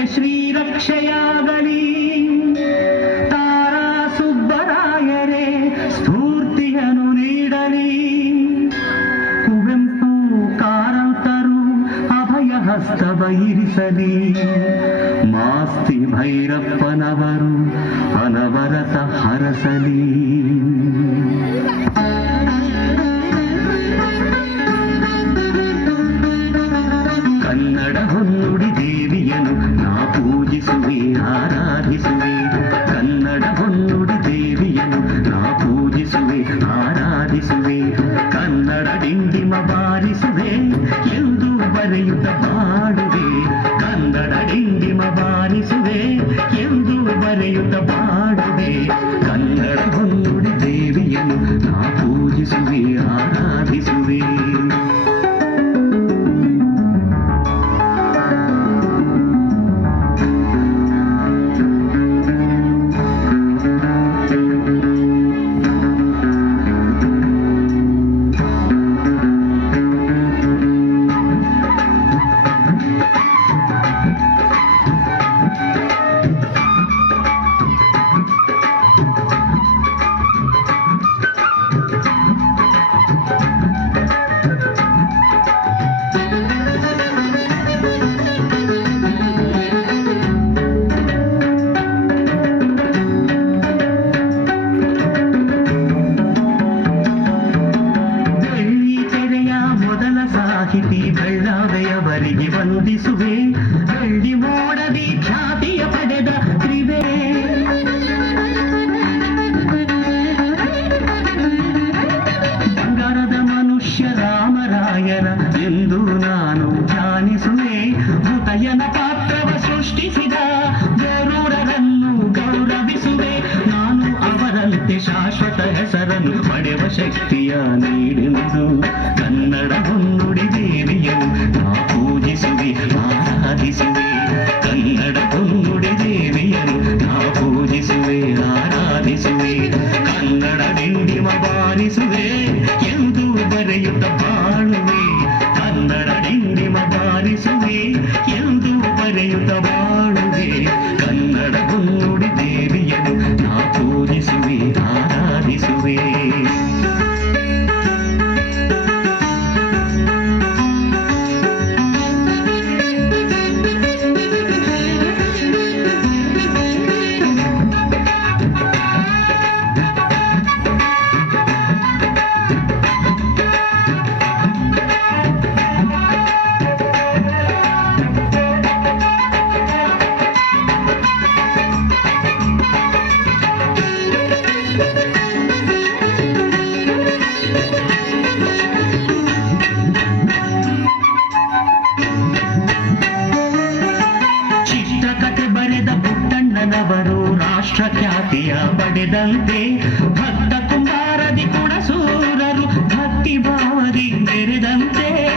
ನಮಗೆ ಶ್ರೀರಕ್ಷೆಯಾಗಲಿ. ತಾರಾ ಸುಬ್ಬರಾಯರೇ ಸ್ಫೂರ್ತಿಯನ್ನು ನೀಡಲಿ. ಕುವೆಂಪು ಕಾರಂತರು ಅಭಯ ಹಸ್ತವ ಇರಿಸಲಿ. ಮಾಸ್ತಿ ಭೈರಪ್ಪನವರು ಅನವರತ ಹರಸಲಿ. ಕನ್ನಡ ಹೊನ್ನುಡಿ ದೇವಿಯನ್ನು ನಾ ಪೂಜಿಸುವೆ ಆರಾಧಿಸುವೆ. ಕನ್ನಡ ಹೊನ್ನುಡಿ ದೇವಿಯನ್ನು ನಾ ಪೂಜಿಸುವೆ ಆರಾಧಿಸುವೆ. ಕನ್ನಡ ಡಿಂಡಿಮ ಬಾರಿಸುವೆ ಎಂದು ಬರೆಯುತ್ತ ಬಾಡುವೆ. ಕನ್ನಡ ಡಿಂಡಿಮ ಬಾರಿಸುವೆ ಎಂದು ಬರೆಯುತ್ತ ಬಾಡುವೆ. ಕನ್ನಡ ಹೊನ್ನುಡಿ ದೇವಿಯನ್ನು ನಾ ಪೂಜಿಸುವೆ ಆರಾಧಿಸುವೆ. ಬೆಳ್ಳಾವೆಯವರಿಗೆ ವಂದಿಸುವೆ. ಬೆಳ್ಳಿ ಮೋಡದಿ ಖ್ಯಾತಿಯ ಪಡೆದ ತ್ರಿವೇ. ಬಂಗಾರದ ಮನುಷ್ಯ ರಾಮರಾಯನ ಎಂದು ನಾನು ಧ್ಯಾನಿಸುವೆ. ಮೃತಯನ ಪಾತ್ರವ ಸೃಷ್ಟಿಸಿದ ಗರುಡರನ್ನು ಗೌರವಿಸುವೆ. ನಾನು ಅವರಂತೆ ಶಾಶ್ವತ ಹೆಸರನ್ನು ಪಡೆವ ಶಕ್ತಿಯ ನೀಡೆಂದು. ಕನ್ನಡ ಹೊನ್ನುಡಿ ದೇವಿಯನ್ನು ನಾ ಪೂಜಿಸುವೆ ಆರಾಧಿಸುವೆ. ಕನ್ನಡ ಹೊನ್ನುಡಿ ದೇವಿಯನ್ನು ನಾ ಪೂಜಿಸುವೆ ಆರಾಧಿಸುವೆ. ಕನ್ನಡ ಡಿಂಡಿಮ ಬಾರಿಸುವೆ ಎಂದು ಬರೆಯುತ್ತ ಬಾಳುವೆ. ಕನ್ನಡ ಡಿಂಡಿಮ ಬಾರಿಸುವೆ ಎಂದು ಬರೆಯುತ್ತ ಬಾಳುವೆ. ಕನ್ನಡ ಹೊನ್ನುಡಿ ದೇವಿಯನ್ನು ನಾ ಪೂಜಿಸುವೆ ಆರಾಧಿಸುವೆ. ಅವರು ರಾಷ್ಟ್ರ ಖ್ಯಾತಿಯ ಪಡೆದಂತೆ. ಭಕ್ತ ಕುಂಬಾರದಿ ಕುಣಸೂರರು ಭಕ್ತಿ ಭಾವದಿ ಮೆರೆದಂತೆ.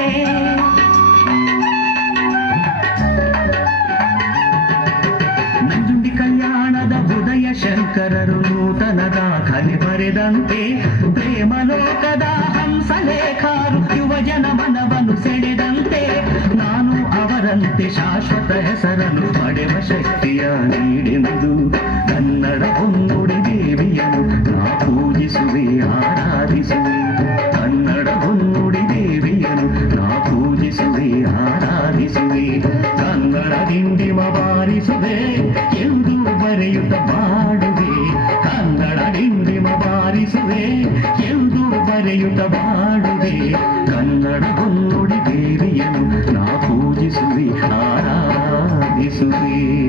ನಂಜುಂಡಿ ಕಲ್ಯಾಣದ ಉದಯ ಶಂಕರರು ನೂತನ ದಾಖಲೆ ಬರೆದಂತೆ. ಪ್ರೇಮಲೋಕದ ಹಂಸಲೇಖರು ಯುವಜನ ಮನವನ್ನು ಸೆಳೆದಂತೆ. ನಾನು ಅವರಂತೆ ಶಾಶ್ವತ ಹೆಸರನ್ನು ಪಡೆವ ಶಕ್ತಿಯ ನೀಡೆಂದು. ಕನ್ನಡ ಹೊನ್ನುಡಿ ದೇವಿಯನ್ನು ನಾ ಪೂಜಿಸುವೆ ಆರಾಧಿಸುವೆ. ಕನ್ನಡ ಹೊನ್ನುಡಿ ದೇವಿಯನ್ನು ನಾ ಪೂಜಿಸುವೆ ಆರಾಧಿಸುವೆ. ಕನ್ನಡ ಡಿಂಡಿಮ ಬಾರಿಸುವೆ ಎಂದು ಬರೆಯುತ್ತ ಬಾಡುವೆ. ಕನ್ನಡ ಡಿಂಡಿಮ ಬಾರಿಸುವೆ ಎಂದು ಬರೆಯುತ್ತ ಬಾಡುವೆ. ಕನ್ನಡ ಹೊನ್ನುಡಿ ದೇವಿಯನ್ನು ನಾ ಪೂಜಿಸುವೆ ಆರಾಧಿಸುವೆ.